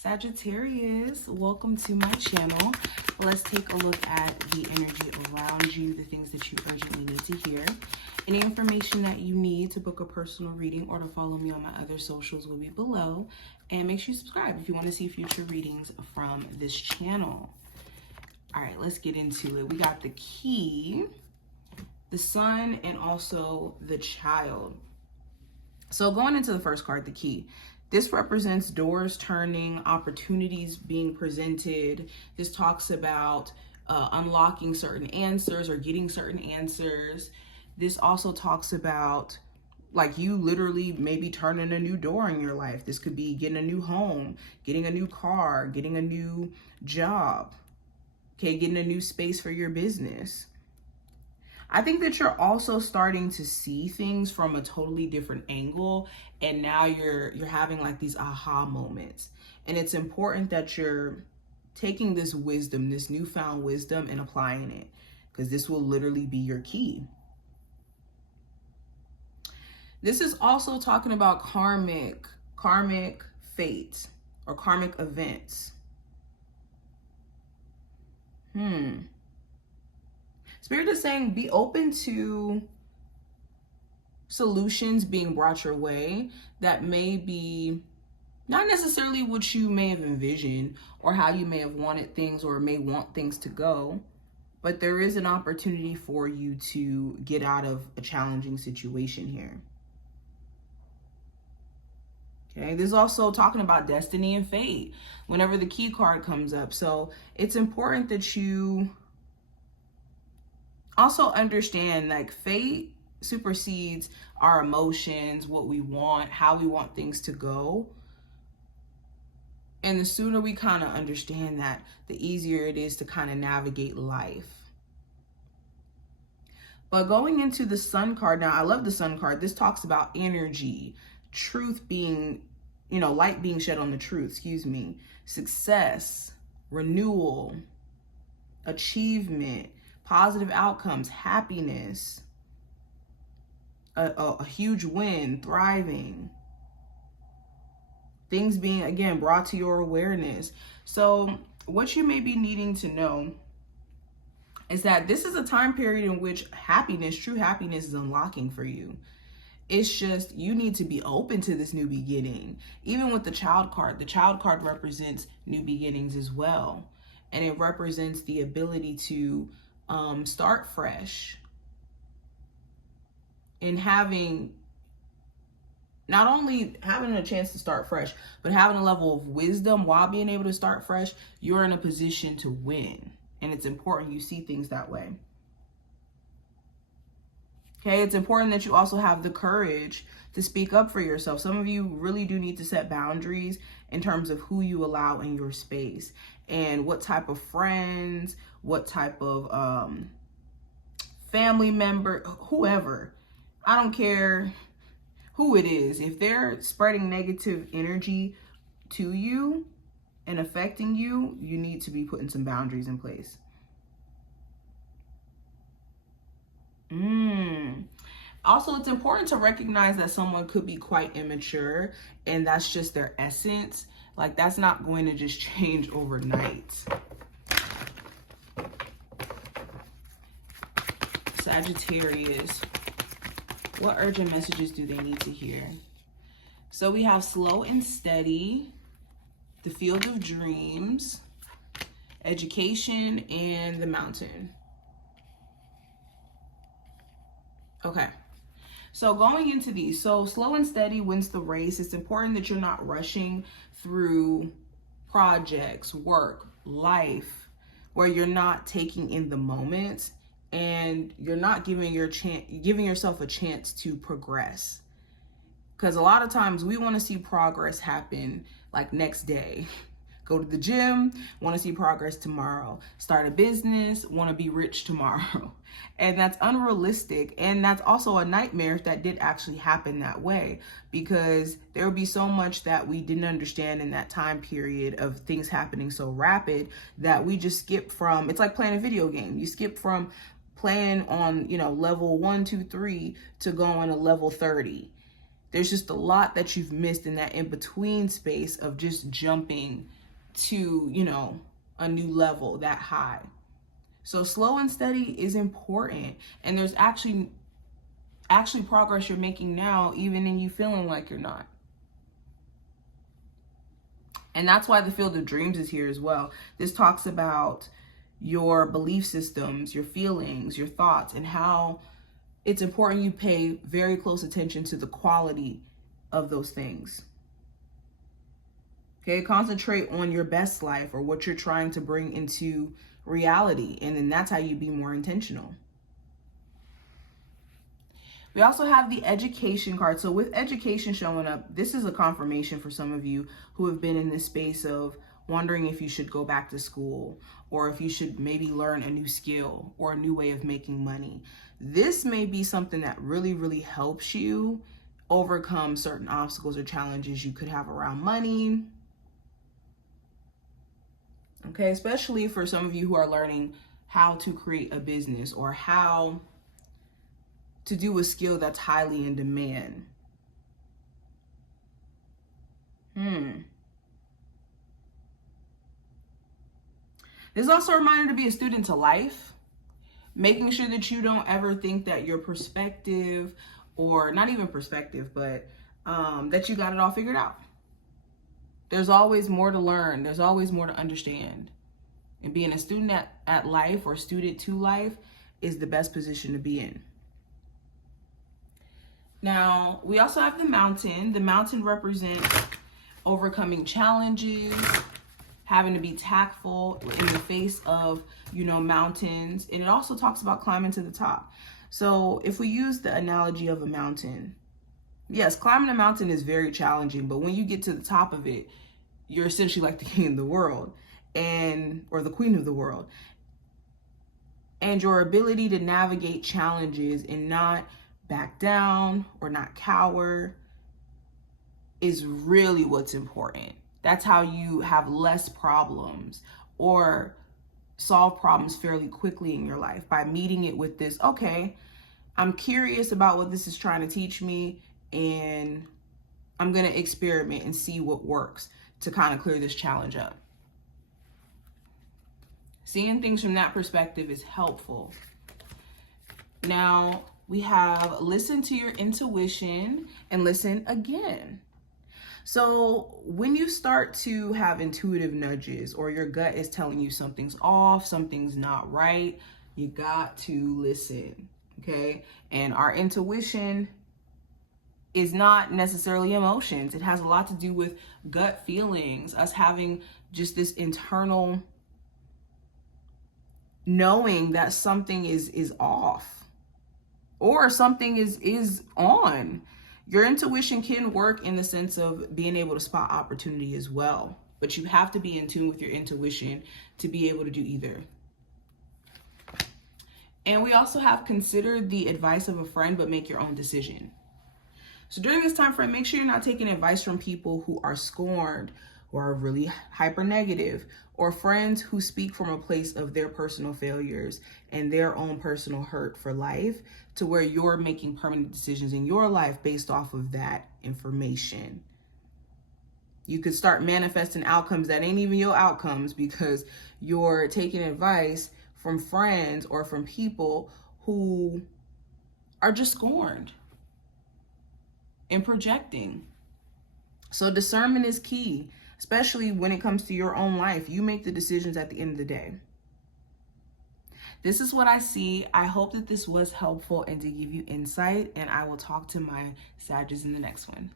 Sagittarius, welcome to my channel. Let's take a look at the energy around you, the things that you urgently need to hear. Any information that you need to book a personal reading or to follow me on my other socials will be below. And make sure you subscribe if you want to see future readings from this channel. All right, let's get into it. We got the key, the sun, and also the child. So going into the first card, the key. This represents doors turning, opportunities being presented. This talks about unlocking certain answers or getting certain answers. This also talks about like you literally maybe turning a new door in your life. This could be getting a new home, getting a new car, getting a new job, okay, getting a new space for your business. I think that you're also starting to see things from a totally different angle, and now you're having like these aha moments. And it's important that you're taking this wisdom, this newfound wisdom, and applying it, because this will literally be your key. This is also talking about karmic fate or karmic events. Spirit is saying be open to solutions being brought your way that may be not necessarily what you may have envisioned or how you may have wanted things or may want things to go, but there is an opportunity for you to get out of a challenging situation here. Okay, this is also talking about destiny and fate whenever the key card comes up. So it's important that you also understand like fate supersedes our emotions, what we want, how we want things to go. And the sooner we kind of understand that, the easier it is to kind of navigate life. But going into the sun card now, I love the sun card. This talks about energy, truth being, light being shed on the truth, success, renewal, achievement, positive outcomes, happiness, a huge win, thriving, things being, again, brought to your awareness. So what you may be needing to know is that this is a time period in which happiness, true happiness, is unlocking for you. It's just you need to be open to this new beginning. Even with the child card represents new beginnings as well. And it represents the ability to start fresh and not only having a chance to start fresh, but having a level of wisdom while being able to start fresh. You're in a position to win, and it's important you see things that way. Okay, it's important that you also have the courage to speak up for yourself. Some of you really do need to set boundaries in terms of who you allow in your space and what type of friends, what type of family member, whoever. I don't care who it is. If they're spreading negative energy to you and affecting you, you need to be putting some boundaries in place. Also, it's important to recognize that someone could be quite immature, and that's just their essence. Like, that's not going to just change overnight. Sagittarius, what urgent messages do they need to hear? So we have slow and steady, the field of dreams, education, and the mountain. Okay. So going into these, so slow and steady wins the race. It's important that you're not rushing through projects, work, life, where you're not taking in the moments and you're not giving yourself a chance to progress. Because a lot of times we want to see progress happen like next day. Go to the gym, want to see progress tomorrow. Start a business, want to be rich tomorrow. And that's unrealistic. And that's also a nightmare if that did actually happen that way, because there would be so much that we didn't understand in that time period of things happening so rapid that we just skip from, it's like playing a video game. You skip from playing on, level 1, 2, 3 to going to level 30. There's just a lot that you've missed in that in-between space of just jumping to, you know, a new level that high. So slow and steady is important. And there's actually progress you're making now, even in you feeling like you're not. And that's why the field of dreams is here as well. This talks about your belief systems, your feelings, your thoughts, and how it's important you pay very close attention to the quality of those things. Okay, concentrate on your best life or what you're trying to bring into reality. And then that's how you be more intentional. We also have the education card. So with education showing up, this is a confirmation for some of you who have been in this space of wondering if you should go back to school or if you should maybe learn a new skill or a new way of making money. This may be something that really, really helps you overcome certain obstacles or challenges you could have around money. Okay, especially for some of you who are learning how to create a business or how to do a skill that's highly in demand. This is also a reminder to be a student to life, making sure that you don't ever think that your perspective, or not even perspective, but that you got it all figured out. There's always more to learn. There's always more to understand. And being a student at life or student to life is the best position to be in. Now, we also have the mountain. The mountain represents overcoming challenges, having to be tactful in the face of, you know, mountains. And it also talks about climbing to the top. So if we use the analogy of a mountain, yes, climbing a mountain is very challenging, but when you get to the top of it, you're essentially like the king of the world or the queen of the world. And your ability to navigate challenges and not back down or not cower is really what's important. That's how you have less problems or solve problems fairly quickly in your life, by meeting it with this, okay, I'm curious about what this is trying to teach me, and I'm going to experiment and see what works to kind of clear this challenge up. Seeing things from that perspective is helpful. Now, we have listen to your intuition and listen again. So when you start to have intuitive nudges or your gut is telling you something's off, something's not right, you got to listen, okay? And our intuition is not necessarily emotions. It has a lot to do with gut feelings, us having just this internal knowing that something is off or something is on. Your intuition can work in the sense of being able to spot opportunity as well, but you have to be in tune with your intuition to be able to do either. And we also have considered the advice of a friend, but make your own decision. So during this time frame, make sure you're not taking advice from people who are scorned or are really hyper negative, or friends who speak from a place of their personal failures and their own personal hurt for life, to where you're making permanent decisions in your life based off of that information. You could start manifesting outcomes that ain't even your outcomes because you're taking advice from friends or from people who are just scorned and projecting. So discernment is key, especially when it comes to your own life. You make the decisions at the end of the day. This is what I see. I hope that this was helpful and to give you insight, and I will talk to my Sagittarius in the next one.